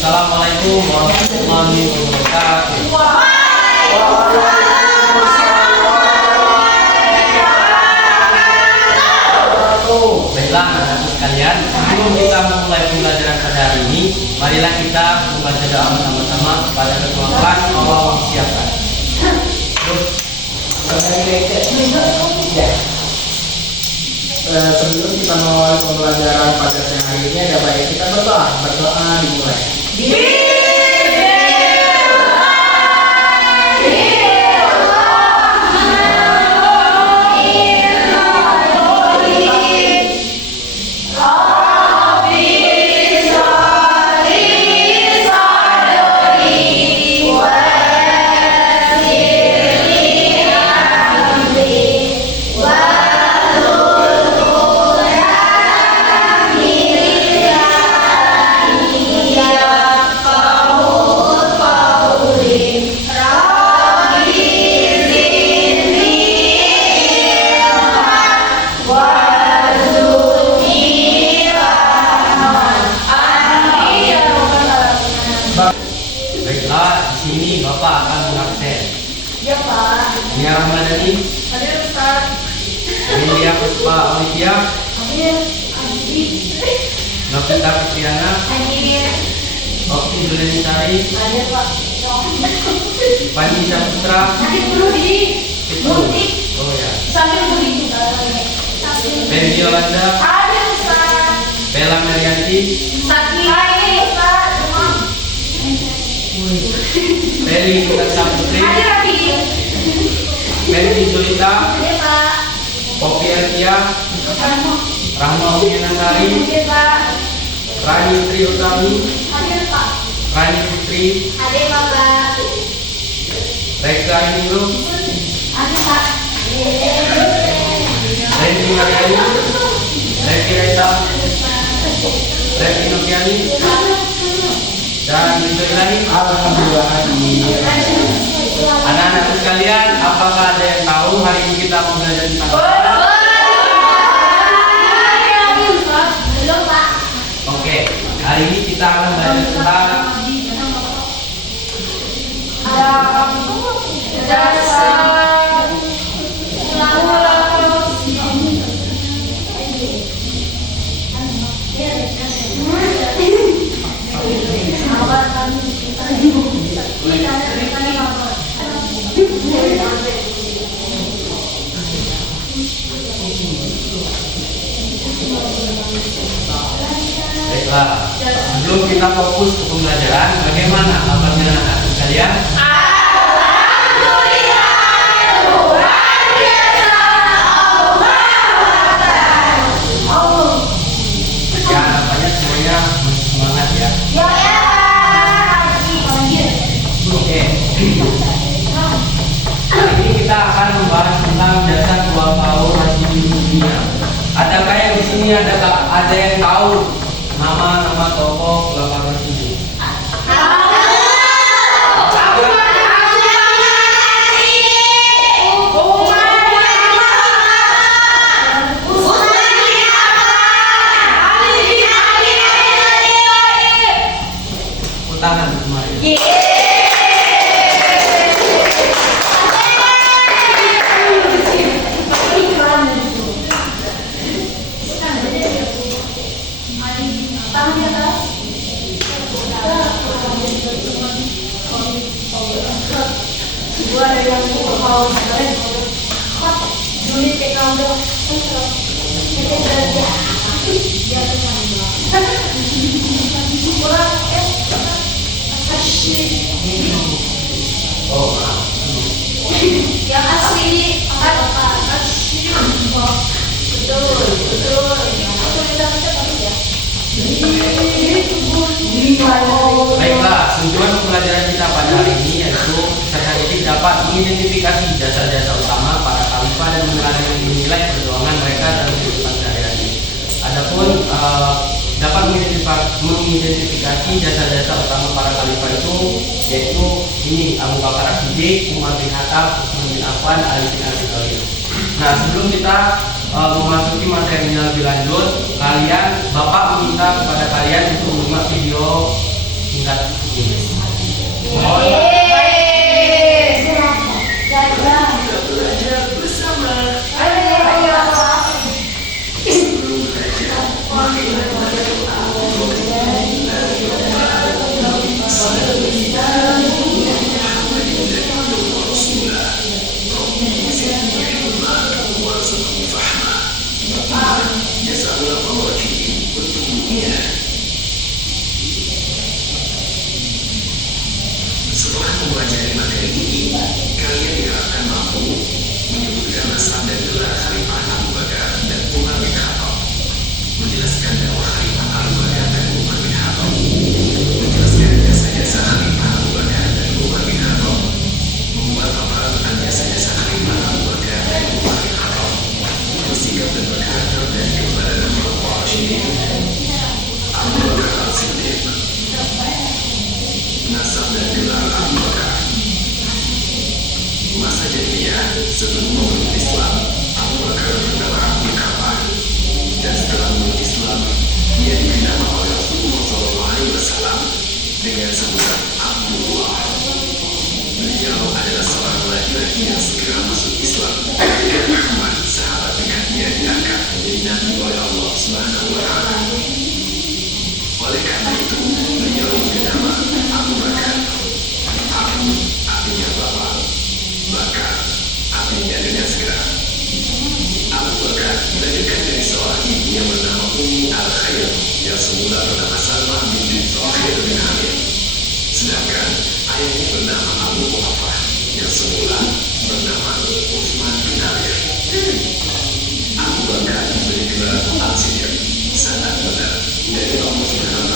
Assalamualaikum warahmatullahi wabarakatuh. Baiklah anak-anak sekalian, sebelum kita memulai pembelajaran pada hari ini, marilah kita membaca doa bersama-sama kepada ketua kelas. Allah siapkan. Sebelum kita memulai pembelajaran pada siang hari ini, ada baik kita berdoa dimulai. Baiklah, di sini Bapak akan mengabsen. Ya Pak. Nia Ramadhani, Hadir Ustaz. Amelia Puspa Olivia, Hadir. Hadir. Novita Fitriana, Hadir. Okti Dulenisari, Hadir Pak. Panji Saputra, Hadir dulu di. Murti. oh ya, Sambil beli juga. Fendi Yolanda, Hadir Ustaz. Bella Merianti, Sakti. Hadir Ustaz. Feli Saputri, Hadir Hadir. Fendi Zulita, Hadir Pak. Popi Elvia, Rahma Umianasari, Hadir Pak. Rani Tri Utami, Hadir Pak. Rani Putri, Hadir Bapak. Reka Inulu, Hadir Pak. Reni Mariani, Reki Reta, Reki Noviani, dan Yusuf Ilahi. Alhamdulillah hadir. Anak-anak sekalian, apakah ada yang tahu hari ini kita mau belajar tentang apa? Belum Pak. Oke, hari ini kita akan belajar tentang baiklah. Sebelum kita fokus ke pembelajaran, bagaimana kabarnya anak-anak sekalian? Ya, nampaknya semuanya masih semangat ya. Oke. Hari ini kita akan membahas tentang jasa Khulafaur Rasyidin dunia. Adakah yang di sini ada yang tahu nama tokoh Khulafaur Rasyidin? Tangan kemarin. Oh, maaf. Yang asli betul. Baiklah, tujuan pembelajaran kita pada hari ini yaitu peserta didik dapat mengidentifikasi jasa-jasa utama para khalifah dan menilai perjuangan mereka dalam kehidupan sehari-hari. Adapun dapat mengidentifikasi jasa-jasa utama para khalifah itu yaitu ini Abu Bakar As-Siddiq, Umar bin Khattab, Utsman bin Affan, Ali bin Abi Thalib. Nah, sebelum kita memasuki materinya lebih lanjut, Bapak meminta kepada kalian untuk menyimak video singkat ini. Kita belajar bersama. Sebelum belajar, marilah kita setelah mempelajari materi ini, kalian diharapkan mampu menyebutkan nasab dan gelar Khalifah Abu Bakar dan Umar bin Khattab, menjelaskan dakwah Khalifah Abu Bakar dan Umar bin Khattab, menjelaskan jasa-jasa Khalifah Abu Bakar dan Umar bin Khattab, membuat paparan tentang jasa-jasa Khalifah Abu Bakar dan Umar bin Khattab, bersikap dan berkarakter dan kebenaran Khulafaur Rasyidin, Abu Bakar As-Siddiq, nasab dan gelar Abu Bakar. Masa jahiliyah sebelum memeluk Islam, Abu Bakar bernama Abu Ka'bah, dan setelah memeluk Islam, ia diberi nama oleh Rasulullah SAW dengan sebutan Abdullah. Beliau adalah seorang laki-laki yang segera masuk Islam. Muhammad, sahabat dekatnya, diangkat menjadi nabi oleh Allah SWT. Oleh karena itu, beliau diberi nama Abu Bakar. Abu artinya bapak, Bakar artinya dengan segera. Abu Bakar dilahirkan dari seorang ibu yang bernama Ummi Al-Khair yang semula bernama Salmah binti Thakhir bin Amir. Sedangkan ayahnya bernama Abu Muhaffah yang semula bernama Utsman bin Amir. Abu Bakar diberi gelar Al-Siddiq, sanad benar dari Allah SWT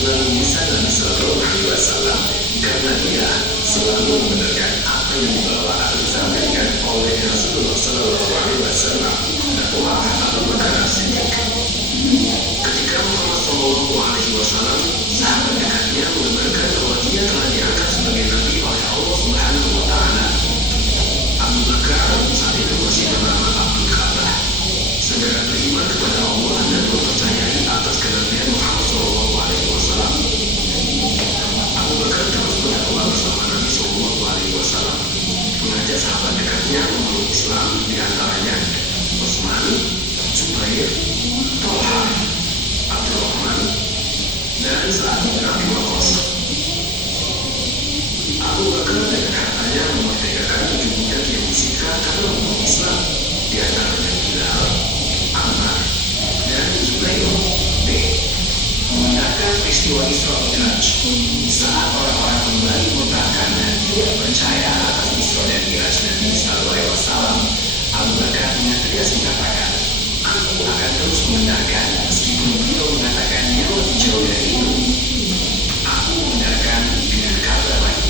melalui lisan Nabi Sallallahu Alaihi Wasallam, karena dia selalu membenarkan apa yang dibawa atau disampaikan oleh Rasulullah Sallallahu Alaihi Wasallam. Dakwah Abu Bakar As-Siddiq. Ketika Muhammad Sallallahu Alaihi Wasallam, sahabat dekatnya mengabarkan bahwa dia telah diangkat sebagai nabi oleh Allah Subhanahu Wa Taala. Abu Bakar saat itu masih bernama Abdul Ka'bah. Segera beriman kepada Allah dan mempercayai atas kenabian Muhammad Sallallahu Alaihi Wasallam. Abu Bakar terus berdakwah bersama Nabi Sallallahu Alaihi Wasallam, mengajak sahabat dekatnya memeluk Islam, di antaranya Utsman, Zubair, Thalha, Abdurrahman, dan Sa'ad bin Abi Waqqas. Abu Bakar dengan hartanya memerdekakan 7 budak yang disita karena memeluk Islam, di antaranya Bilal, Ammar, dan Zubair. B. Menggunakan peristiwa Isra Mi'raj saat orang-orang kembali membangkang dan tidak percaya atas Isra dan Mi'raj Nabi Sallallahu Alaihi Wasallam, Abu Bakar dengan tegas mengatakan, "Aku akan terus membenarkan meskipun beliau mengatakan yang lebih jauh dari itu. Aku membenarkan dengan kabar baik,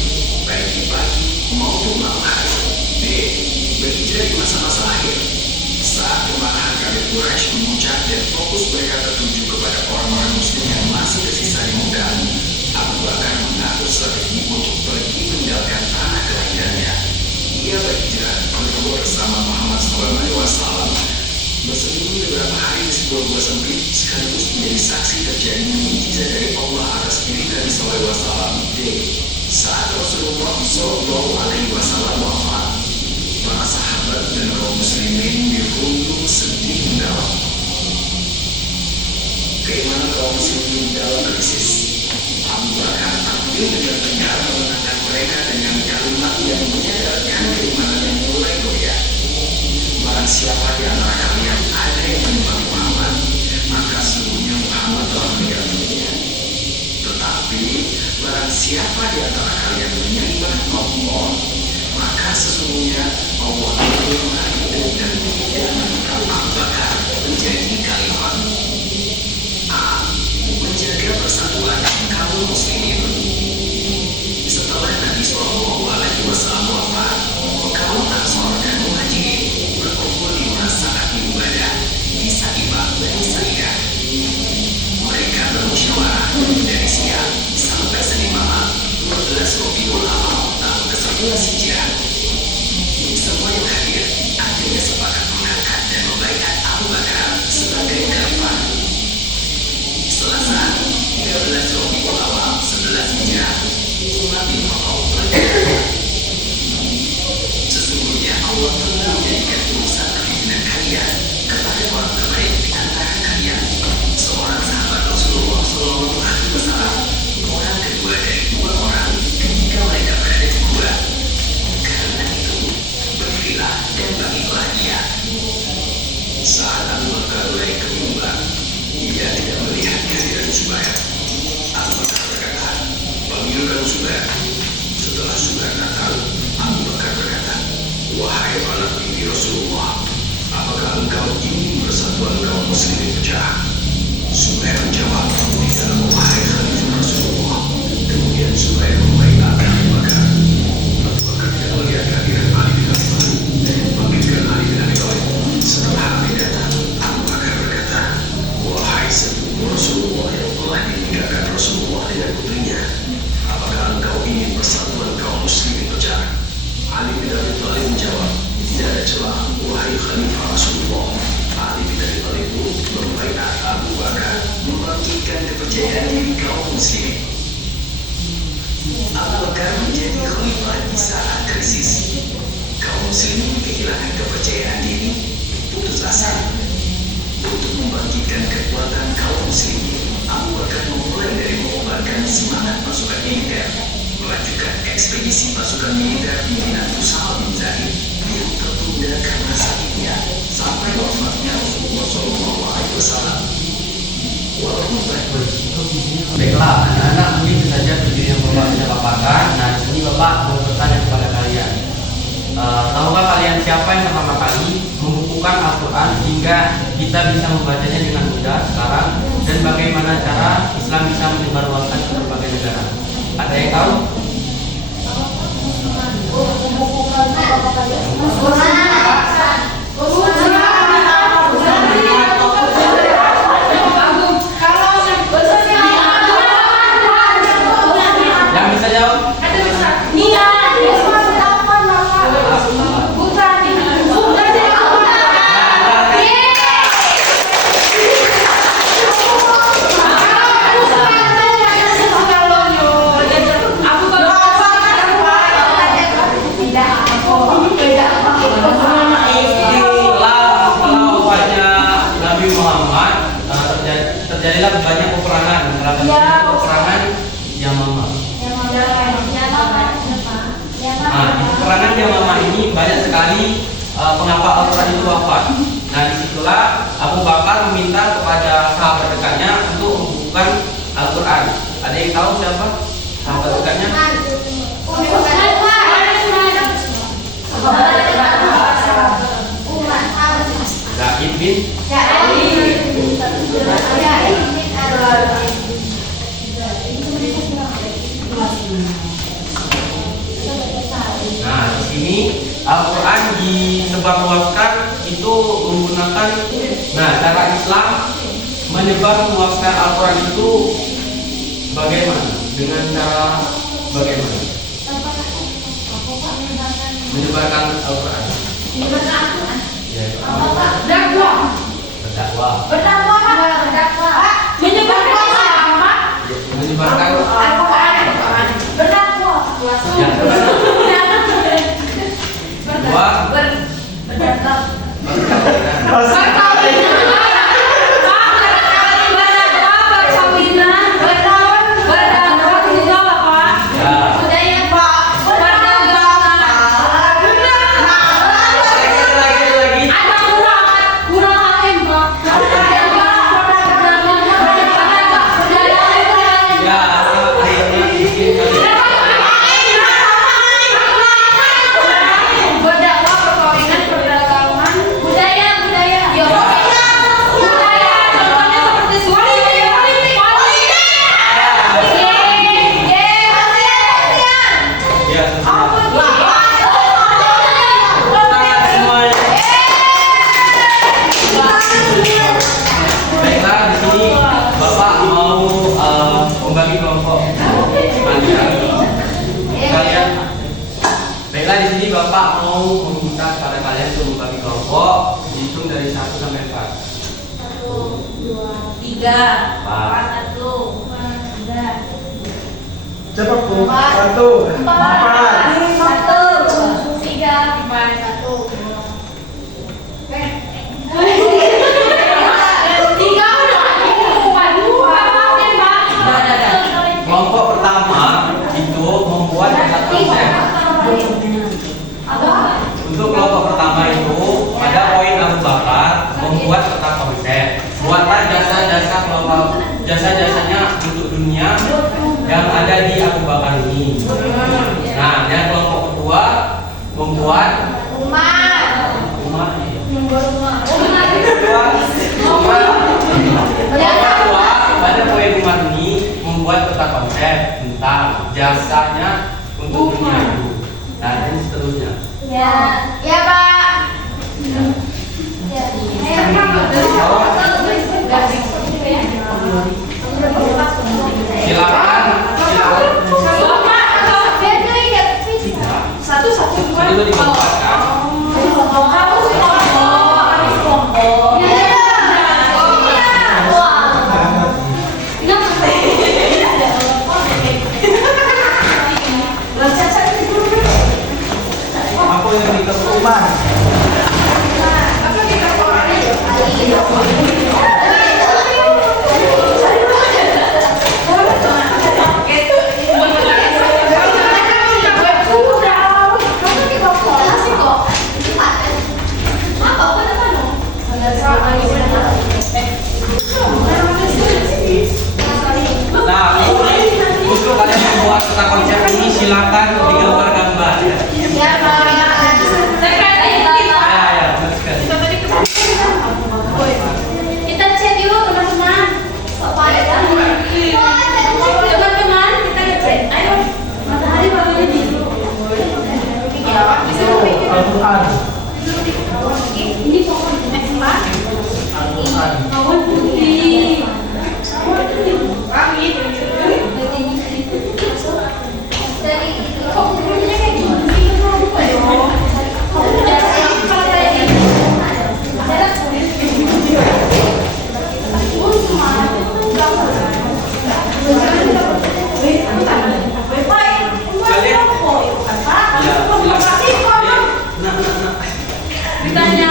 baik di pagi maupun malam hari." B. Berhijrah di masa-masa akhir saat kemarahan kafir Quraisy memuncak dan fokus mereka tertuju kepada orang-orang Muslim yang masih tersisa di Mekah, Abu Bakar mengatur strategi untuk pergi meninggalkan tanah kelahirannya. Ia berhijrah berdua bersama Muhammad SAW, bersembunyi beberapa hari di sebuah gua sempit, sekaligus menjadi saksi terjadinya mukjizat dari Allah atas diri Nabi SAW. D. Saat Rasulullah SAW wafat, para sahabat dan kaum muslimin dirundung sedih mendalam. Keimanan kaum muslimin dalam krisis. Abu Bakar tampil dengan tegar menenangkan mereka dengan kalimat yang menyadarkan keimanan yang mulai goyah. Barang siapa di antara kalian ada yang menyembah Muhammad, maka sesungguhnya Muhammad telah meninggal dunia. Tetapi barang siapa di antara kalian menyembah Allah, maka sesungguhnya Allah telah hidup dan menjadikan Abu Bakar menjadi khalifah. A. Menjaga persatuan kaum muslimin. Setelah Nabi SAW wafat, kaum Ansor dan Muhajirin berkumpul di saat ibadah di Sa'ibah Bani Sa'idah. Mereka bermusyawarah dari siang sampai seni malam 12 Rabiul Awal tahun ke-11 Hijriah. Semua yang hadir akhirnya sepakat mengangkat dan membaiat Abu Bakar sebagai khalifah. Selasa 13 Rabiul Awal 11 muslimin pecah. Zubair menjawab, tidak, wahai Khalifah Rasulullah. Kemudian Zubair membaiatkan Abu Bakar. Abu Bakar tidak melihat kehadiran Ali bin Abi Thalib, memanggilkan Ali bin Abi Thalib. Setelah Ali datang, Abu Bakar berkata, wahai sepupu Rasulullah yang telah dinikahkan Rasulullah dengan putrinya, apakah engkau ingin persatuan kaum muslimin pecah? Ali bin Abi Thalib menjawab, tidak ada celah, wahai Khalifah Rasulullah. Ali bin Abi Thalib pun membaiat Abu Bakar, membangkitkan kepercayaan diri kaum muslimin. Abu Bakar menjadi khalifah di saat krisis. Kaum muslimin kehilangan kepercayaan diri, putus asa. Untuk membangkitkan kekuatan kaum muslimin, Abu Bakar memulai dari mengobarkan semangat pasukan militer, melanjutkan ekspedisi pasukan militer pimpinan Usama bin Zaid yang tertunda karena sakitnya sampai wafatnya Rasulullah SAW. Walaupun Baiklah, anak-anak, mungkin itu saja video yang Bapak bisa paparkan. Nah, di sini Bapak mau bertanya kepada kalian. Tahukah kalian siapa yang pertama kali membukukan Al-Quran sehingga kita bisa membacanya dengan mudah sekarang, dan bagaimana cara Islam bisa menyebarluaskan ke berbagai negara? Ada yang tahu? Yang bisa jawab? Terjadilah banyak peperangan, peperangan Yamamah. Nah, di peperangan Yamamah ini banyak sekali penghafal Al-Quran itu wafat. Nah, disitulah Abu Bakar meminta kepada sahabat dekatnya untuk membukukan Al-Quran. Ada yang tahu siapa sahabat dekatnya? Zaid bin Nah, di sini Al-Quran disebarluaskan itu menggunakan, nah, cara Islam menyebarluaskan Al-Quran itu bagaimana? Dengan cara bagaimana? Menyebarkan Al-Quran. Ya, berdakwah. Menyebarkan Al-Quran. Ya, membagi kelompok. Baiklah, di sini Bapak mau meminta kepada kalian untuk membagi kelompok, dihitung dari 1 sampai 4. 1, 2, 3, 4, 1, 3. Cepat Bu. 1, 4, 1, 3, 4, 1. Kelompok pertama itu membuat satu konsep. Untuk kelompok pertama itu pada poin Abu Bakar membuat peta konsep, buatan jasa-jasanya untuk dunia yang ada di Abu Bakar ini. Nah, yang kelompok mental, jasanya untuk dunia itu, dan seterusnya. Ya, ya Pak. Silakan. Satu Itu dikeluarkan. Apa yang kita perubahan? Nah, untuk kalian membuat peta konsep ini silakan digambar-gambar ya. Ya Pak. Ya, benar sekali. Kita cek yuk teman-teman. Teman-teman kita ngecek. Ayo. Matahari barunya biru. Al-Quran. Ini pokoknya Pak. Al-Quran. Kawan putih. Ditanya.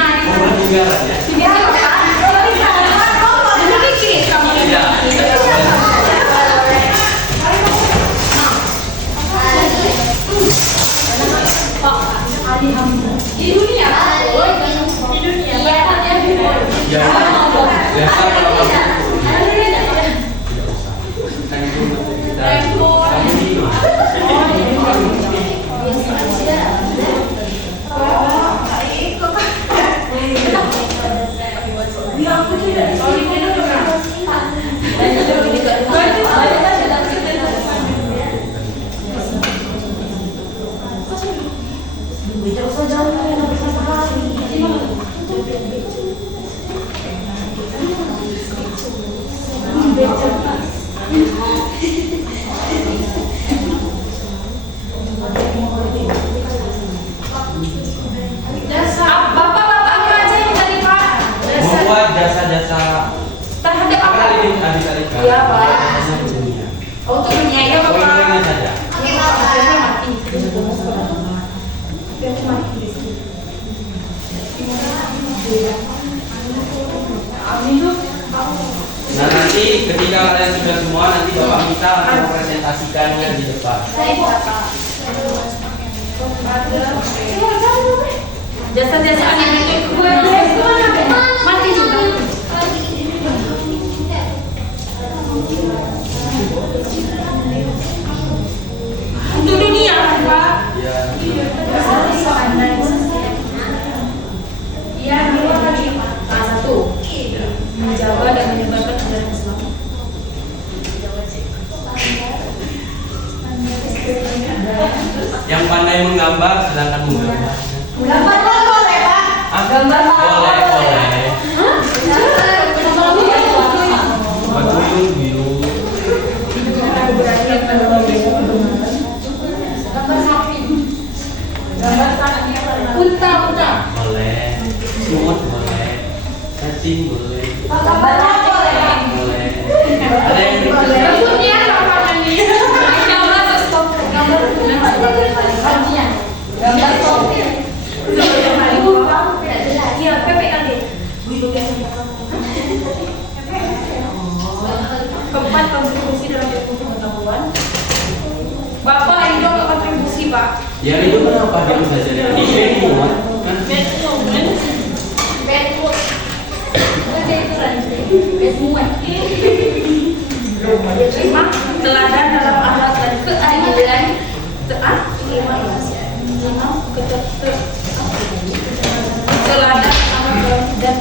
Di dunia, di dunia, Ya, biasa kalau Bapak-bapak apa aja yang tadi Pak? membuat jasa-jasa Terhadap apa? apa tadi tadi Iya, Pak. dunia. Oh, untuk dunia ya Bapak. Poin-poinnya saja. Nah, nanti ketika kalian sudah semua, nanti Bapak minta untuk mempresentasikannya di depan. Jasa-jasa animator gue mati juga. Untuk dunia kan Pak? Ya. Iya, dua kali. Nah, satu. Menjaga dan menyebarkan ajaran Islam. Yang pandai menggambar silakan menggambar. Gambar boleh Pak? Gambar Boleh, boleh. Batuyung biru. Gambar sapi. Gambar sapi. Unta. Boleh. Semut boleh. Cacing boleh. Gambar boleh. Boleh. Ada yang Maksudnya apa ini? Gambar stop. Gambar stop. Iya, PPKD. Keempat, kontribusi dalam ilmu pengetahuan. Bapak itu kontribusi Pak. yang itu kenapa dia belajar di sini? Terima teladan dalam akhlak dan keadilan. Teladan akhlak dan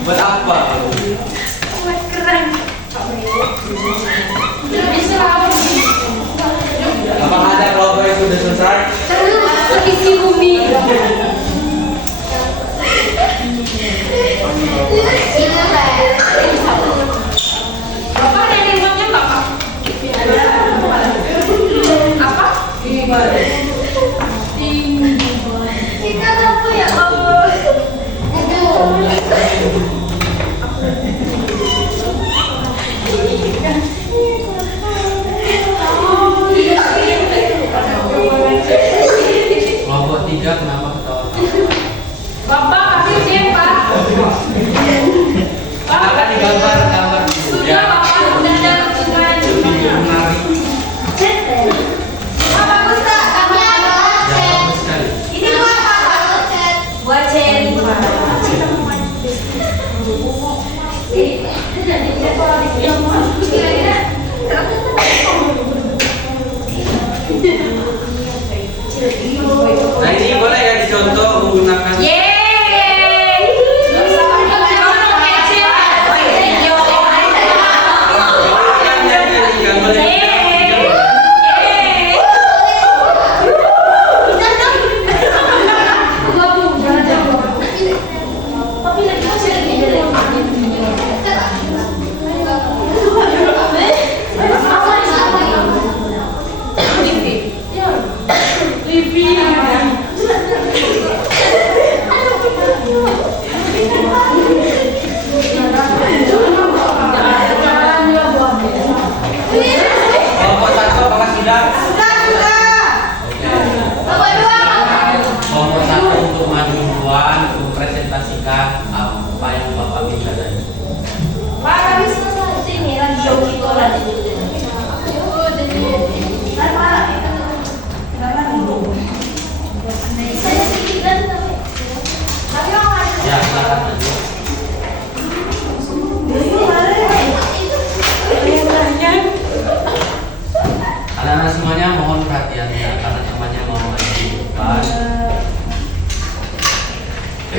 Buat apa? Keren. Apakah ada kelompok yang sudah selesai? Isi bumi. Bapak ada yang buatnya Bapak? Apa? Kita apa ya Allah? Kelompok 3 kenapa ketawa? Bapak kasih dia Pak. Silakan digambar gambar dulu Sudah ya. Bapak sudah ada kesukaan. Lebih menarik. Pak bagus tak? Kami ada Ya, bagus sekali. ini buat apa? Buat sharing. Nah ini boleh ya dicontoh menggunakan Yeay! kelompok 1 apakah sudah? Kelompok 1 untuk maju duluan untuk presentasikan apa yang Bapak minta tadi. Pak, kami selesai sini lagi joki lagi. Ya, silakan maju. Anak-anak semuanya mohon perhatiannya karena semuanya mau maju di depan.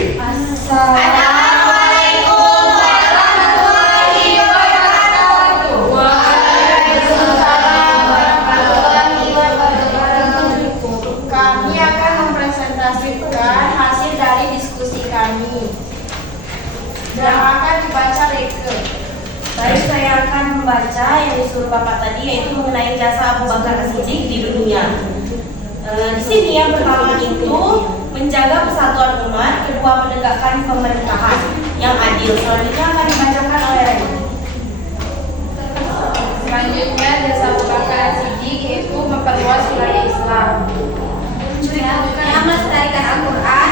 Assalamualaikum warahmatullahi wabarakatuh. Waalaikumsalam warahmatullahi wabarakatuh. Kami akan mempresentasikan hasil dari diskusi kami yang akan dibaca Reke. Baik, saya akan membaca yang disuruh Bapak tadi, yaitu mengenai jasa Abu Bakar As-Siddiq di dunia. Di sini yang pertama itu menjaga persatuan umat, kedua menegakkan pemerintahan yang adil. Selanjutnya akan dibacakan oleh Reke. Selanjutnya jasa Abu Bakar As-Siddiq yaitu memperluas wilayah Islam. Selanjutnya melestarikan Al-Quran.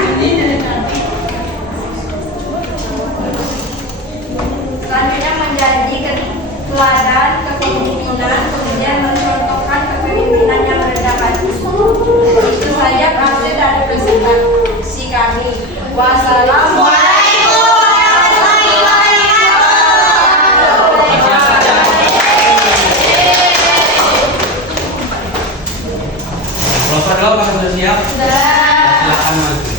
Selanjutnya menjadi teladan kepemimpinan, kemudian mencontohkan kepemimpinan yang rendah hati. Itu saja hasil dari presentasi kami. Wassalamualaikum warahmatullahi wabarakatuh. Kelompok 2 apakah sudah siap? Sudah. Silakan maju.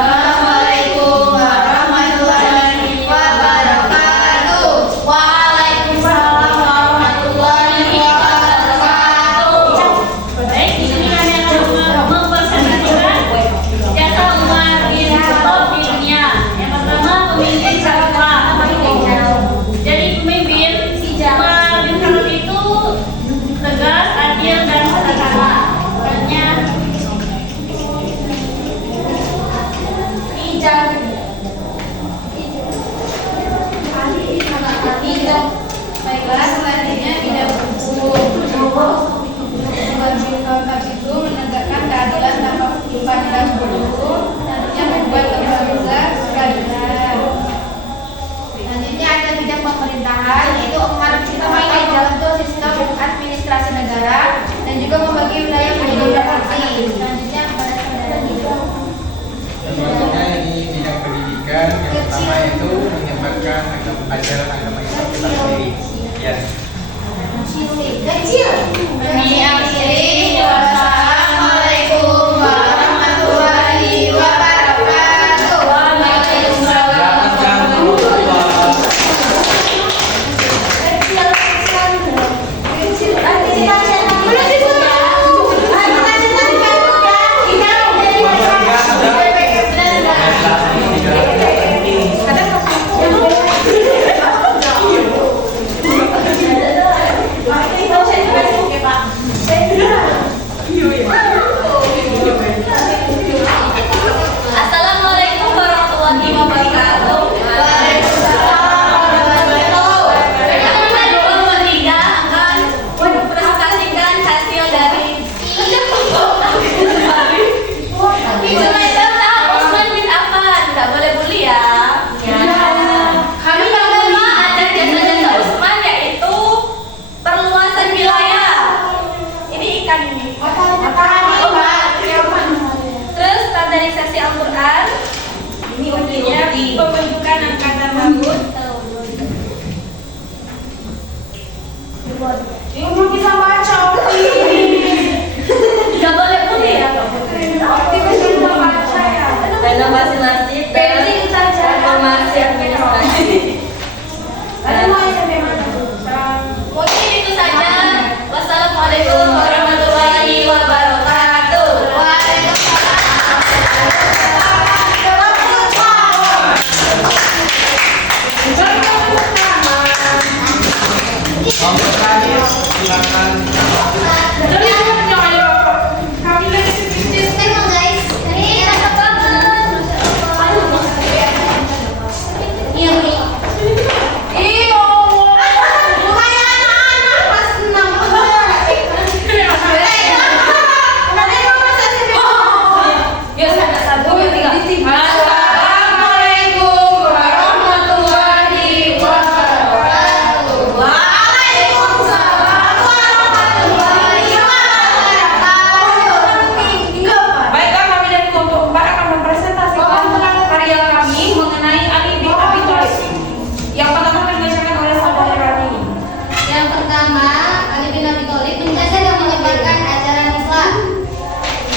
Assalamualaikum warahmatullahi wabarakatuh. Waalaikumsalam warahmatullahi wabarakatuh. Baik, di sini kami akan mempresentasikan jasa Umar bin Khattab di dunia. Yang pertama, pemimpin syariah. Jadi pemimpin Umar bin Khattab itu tegas, adil dan sederhana. Perannya Baiklah, selanjutnya tidak Khattab itu menegakkan keadilan tanpa pandang bulu, nantinya membuat lembaga sekalian. Selanjutnya ada bidang pemerintahan, yaitu Umar bin Khattab membentuk sistem administrasi pelajaran dan juga membagi wilayah pendidikan. Selanjutnya kepada saudara Dito. Selanjutnya di bidang pendidikan yang pertama itu menyebarkan ajaran agama Islam kita sendiri. Ya. Kecil. Wassalamualaikum warahmatullahi wabarakatuh. Silakan yang tua. Assalamualaikum warahmatullahi wabarakatuh. Teman-teman kelompok 3 akan mempresentasikan hasil dari Junaid Usman bin Affan. Nggak boleh bully ya. Kami pertama ada jasa-jasa Usman, yaitu perluasan wilayah. Ini ikan ini. Terus standarisasi Al-Quran. Ini untuknya pembentukan angkatan laut. Ini bisa baca. Nggak boleh bully ya. Renovasi masjid dan reformasi administrasi. Mungkin itu saja. Wassalamualaikum warahmatullahi wabarakatuh. Kelompok terakhir, silakan. Assalamualaikum warahmatullahi wabarakatuh. Waalaikumsalam warahmatullahi wabarakatuh. Baiklah, kami dari kelompok 4 akan mempresentasikan karya kami mengenai Ali bin Abi Thalib. Yang pertama akan dibacakan oleh saudara Rani. Yang pertama, Ali bin Abi Thalib menjaga dan menyebarkan ajaran Islam.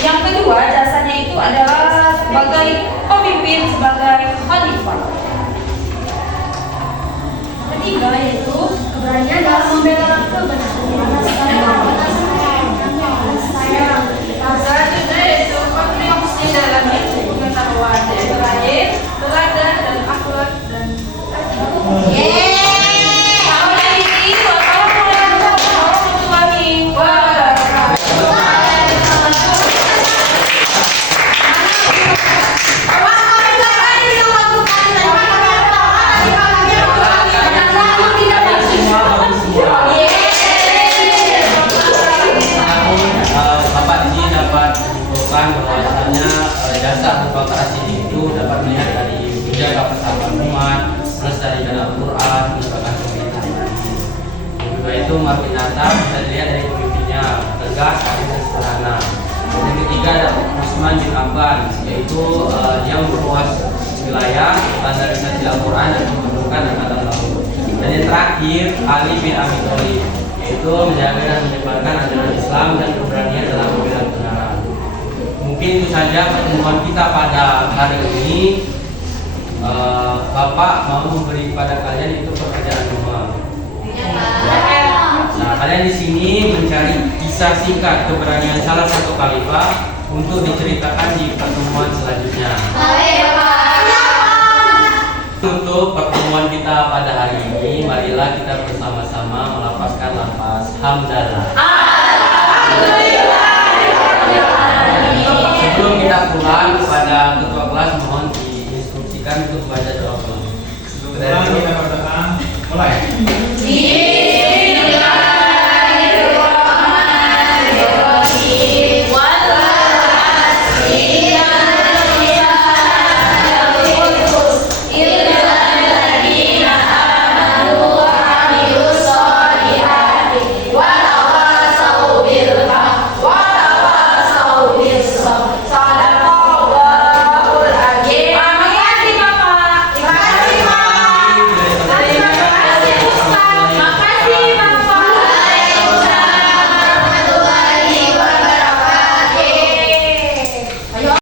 Yang kedua, jasanya itu adalah sebagai pemimpin, sebagai khalifah. Ketiga yaitu keberanian dalam membela kebenaran. Selanjutnya yaitu kontribusi dalam ilmu pengetahuan. Dan terakhir, teladan dan akhlak dan Wassalamualaikum warahmatullahi wabarakatuh. Semua bagus semua. Namun Bapak di sini dapat menyimpulkan bahwasannya jasa Abu Bakar As-Siddiq itu dapat melihat dari menjaga persatuan umat, melestarikan Al-Quran, menegakkan pemerintahan. Yang kedua itu Umar bin Khattab bisa dilihat dari pemimpinnya, tegas, adil dan sederhana. Yang ketiga ada Utsman bin Affan, yaitu dia memperluas wilayah, standarisasi Al-Quran dan pembentukan angkatan laut. Dan yang terakhir Ali bin Abi Thalib, yaitu menjaga dan menyebarkan ajaran Islam dan keberanian dalam membela kebenaran. Mungkin itu saja pertemuan kita pada hari ini. Bapak mau memberi pada kalian itu pekerjaan rumah. Nah, kalian di sini mencari kisah singkat keberanian salah satu khalifah untuk diceritakan di pertemuan selanjutnya. Untuk pertemuan kita pada hari ini, marilah kita bersama-sama melafazkan lafaz hamdalah. Sebelum kita pulang, kepada ketua kelas mohon diinstruksikan untuk baca doa. Kemudian kita berdoa mulai.